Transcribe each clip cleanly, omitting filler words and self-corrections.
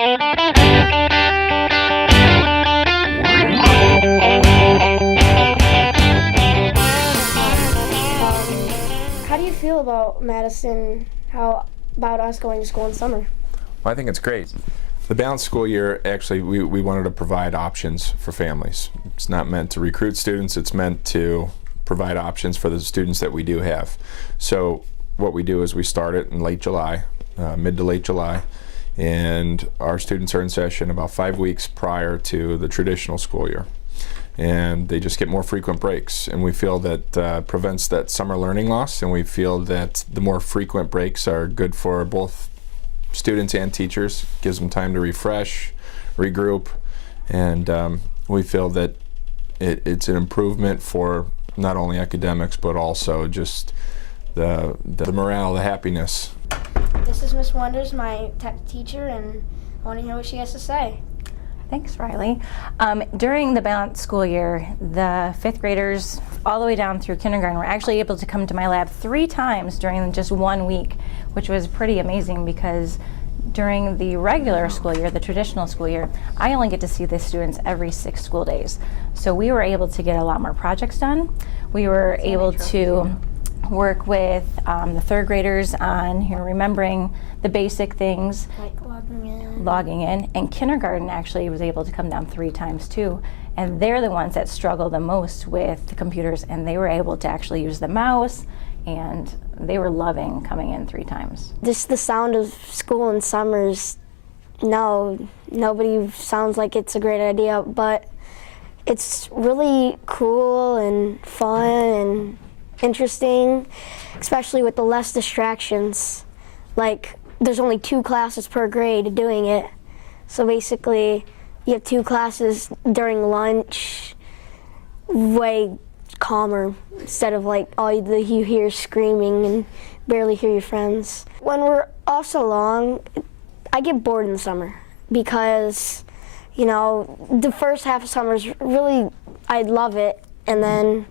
How do you feel about Madison? How about us going to school in summer? Well, I think it's great. The balanced school year, actually, we wanted to provide options for families. It's not meant to recruit students, it's meant to provide options for the students that we do have. So what we do is we start it in late July, mid to late July, and our students are in session about 5 weeks prior to the traditional school year. And they just get more frequent breaks, and we feel that prevents that summer learning loss, and we feel that the more frequent breaks are good for both students and teachers, gives them time to refresh, regroup, and we feel that it's an improvement for not only academics but also just the morale, the happiness. This is Miss Wonders, my tech teacher, and I want to hear what she has to say. Thanks, Riley. During the balanced school year, the 5th graders all the way down through kindergarten were actually able to come to my lab 3 times during just 1 week, which was pretty amazing because during the regular school year, the traditional school year, I only get to see the students every 6 school days. So we were able to get a lot more projects done. We were able to work with the 3rd graders on remembering the basic things, Like logging in, and kindergarten actually was able to come down 3 times too. And they're the ones that struggle the most with the computers, and they were able to actually use the mouse, and they were loving coming in 3 times. Just the sound of school in summers, no, nobody sounds like it's a great idea, but it's really cool and fun and interesting, especially with the less distractions. Like, there's only 2 classes per grade doing it. So basically, you have 2 classes during lunch, way calmer, instead of like all you hear screaming and barely hear your friends. When we're off so long, I get bored in the summer because, you know, the first half of summer is really, I love it, and then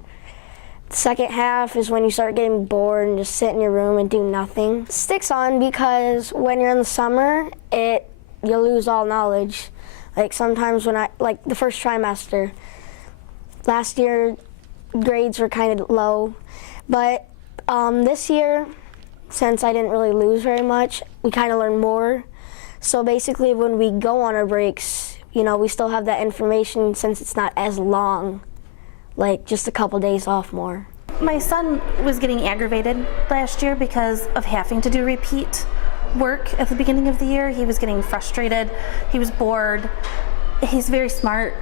the second half is when you start getting bored and just sit in your room and do nothing. It sticks on because when you're in the summer, you lose all knowledge. Like sometimes when like the first trimester, last year grades were kind of low, but this year, since I didn't really lose very much, we kind of learned more. So basically when we go on our breaks, you know, we still have that information since it's not as long. Like just a couple days off more. My son was getting aggravated last year because of having to do repeat work at the beginning of the year. He was getting frustrated, he was bored, he's very smart,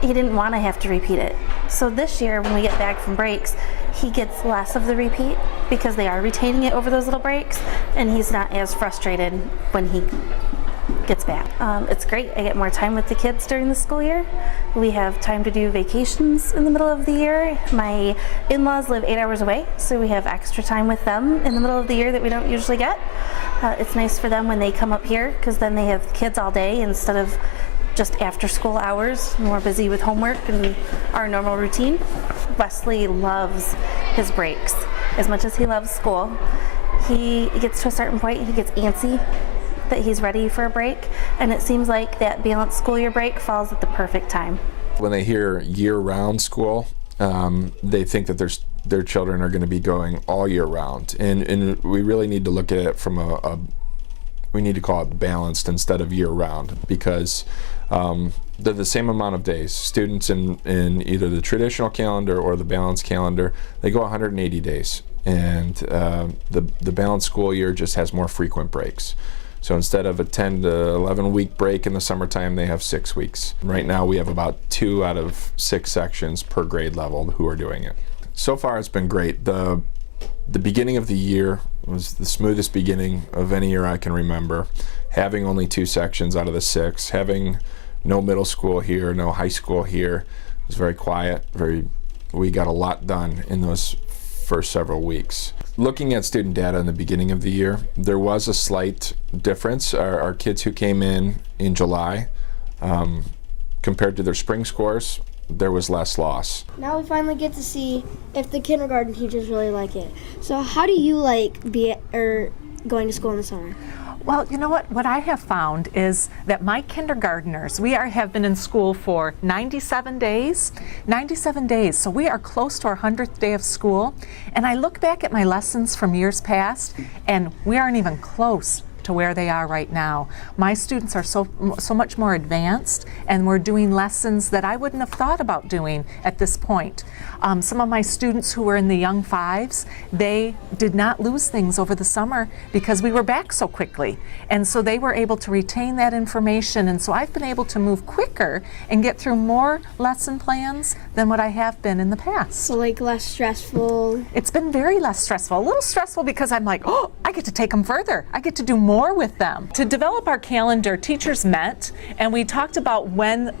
he didn't want to have to repeat it. So this year when we get back from breaks, he gets less of the repeat because they are retaining it over those little breaks, and he's not as frustrated when he gets back. It's great. I get more time with the kids during the school year. We have time to do vacations in the middle of the year. My in-laws live 8 hours away, so we have extra time with them in the middle of the year that we don't usually get. It's nice for them when they come up here because then they have kids all day instead of just after school hours, more busy with homework and our normal routine. Wesley loves his breaks as much as he loves school. He gets to a certain point, he gets antsy that he's ready for a break, and it seems like that balanced school year break falls at the perfect time. When they hear year-round school, they think that their children are going to be going all year round, and we really need to look at it from we need to call it balanced instead of year-round, because they're the same amount of days. Students in either the traditional calendar or the balanced calendar, they go 180 days, and the balanced school year just has more frequent breaks. So instead of a 10 to 11 week break in the summertime, they have 6 weeks. Right now we have about 2 out of 6 sections per grade level who are doing it. So far it's been great. The beginning of the year was the smoothest beginning of any year I can remember. Having only 2 sections out of the 6, having no middle school here, no high school here. It was very quiet, we got a lot done in those first several weeks. Looking at student data in the beginning of the year, there was a slight difference. Our kids who came in July, compared to their spring scores, there was less loss. Now we finally get to see if the kindergarten teachers really like it. So how do you like going to school in the summer? Well, you know what I have found is that my kindergartners, have been in school for 97 days, so we are close to our 100th day of school, and I look back at my lessons from years past, and we aren't even close to where they are right now. My students are so much more advanced, and we're doing lessons that I wouldn't have thought about doing at this point. Some of my students who were in the young fives, they did not lose things over the summer because we were back so quickly, and so they were able to retain that information, and so I've been able to move quicker and get through more lesson plans than what I have been in the past. So like less stressful? It's been very less stressful. A little stressful because I'm like, oh, I get to take them further. I get to do more with them. To develop our calendar, teachers met and we talked about when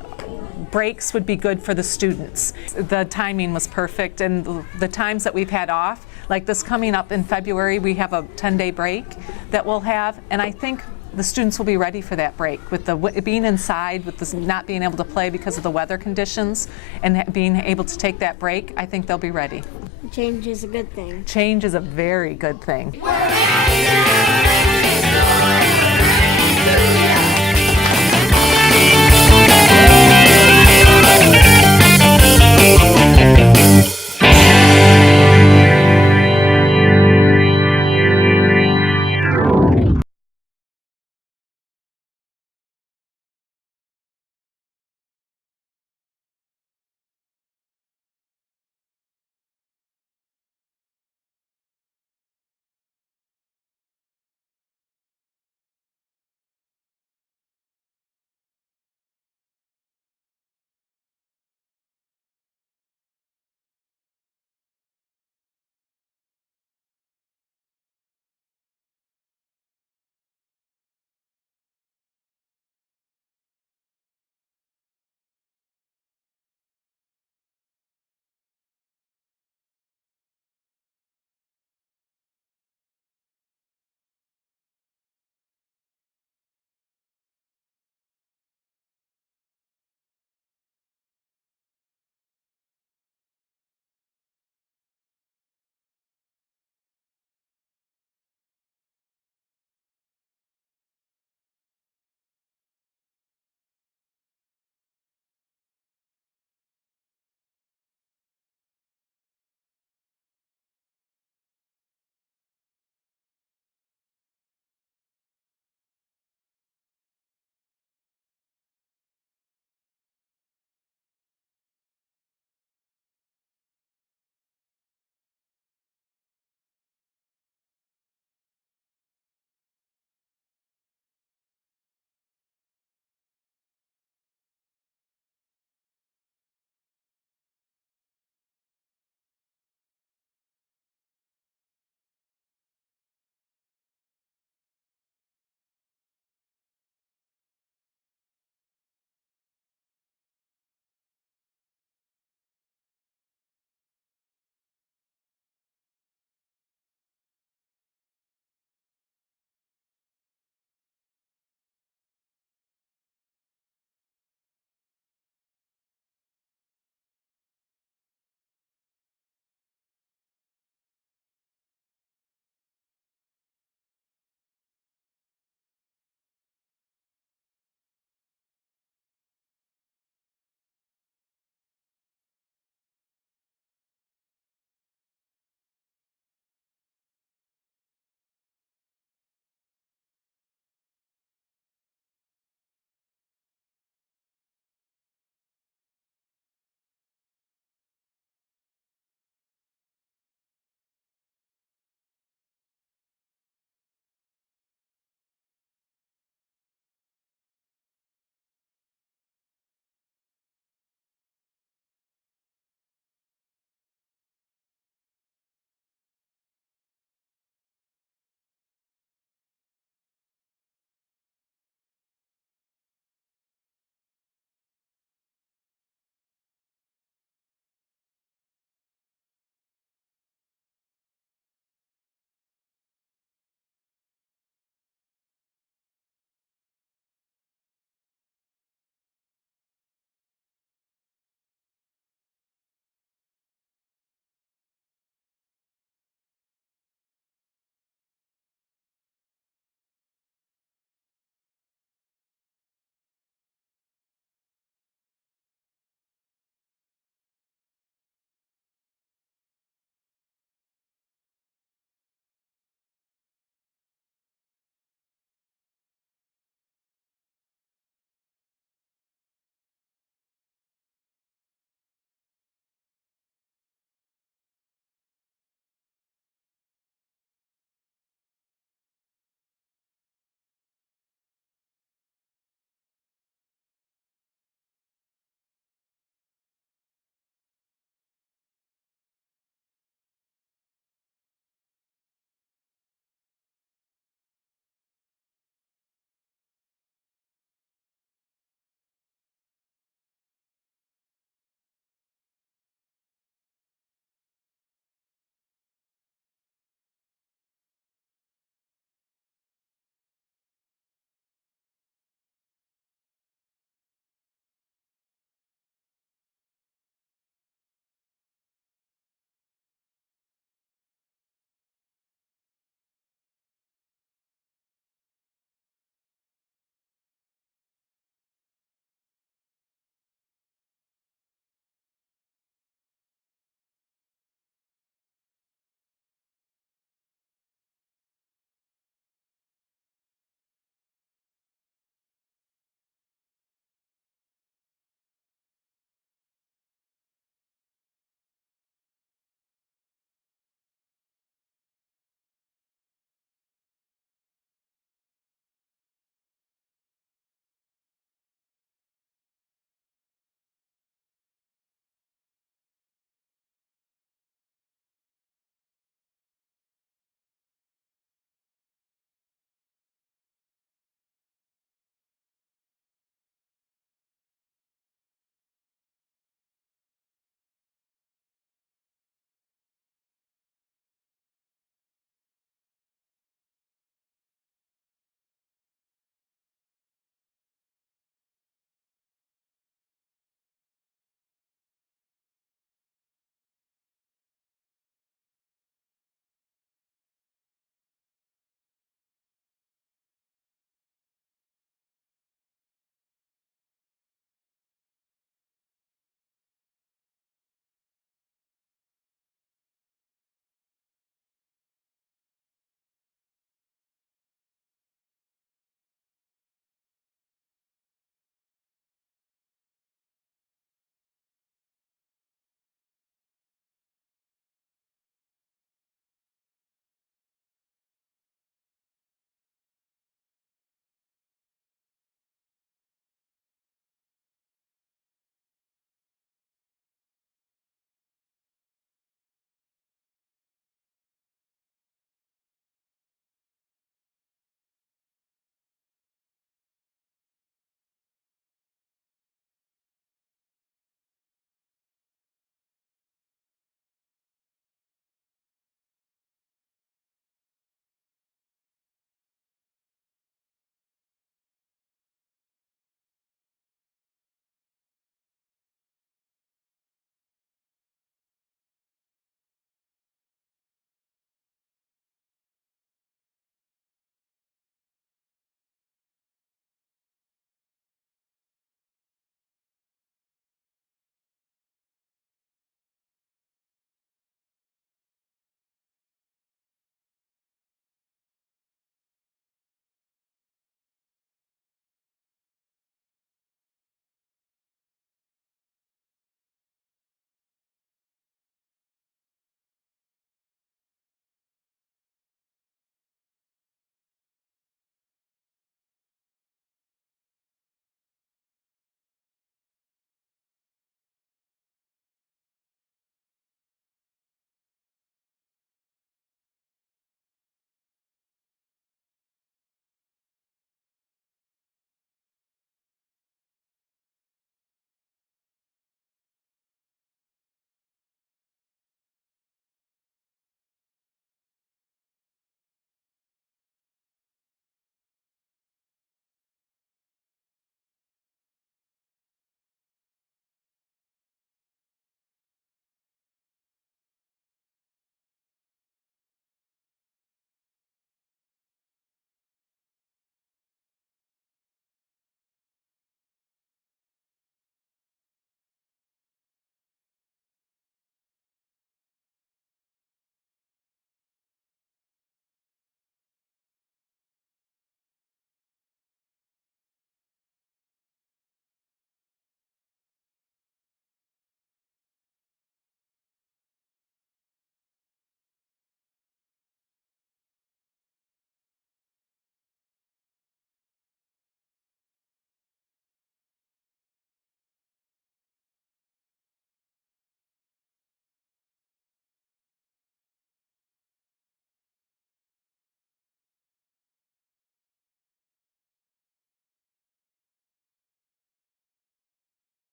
breaks would be good for the students. The timing was perfect, and the times that we've had off, like this coming up in February, we have a 10-day break that we'll have, and I think the students will be ready for that break. With the being inside, with this not being able to play because of the weather conditions, and being able to take that break, I think they'll be ready. Change is a good thing. Change is a very good thing.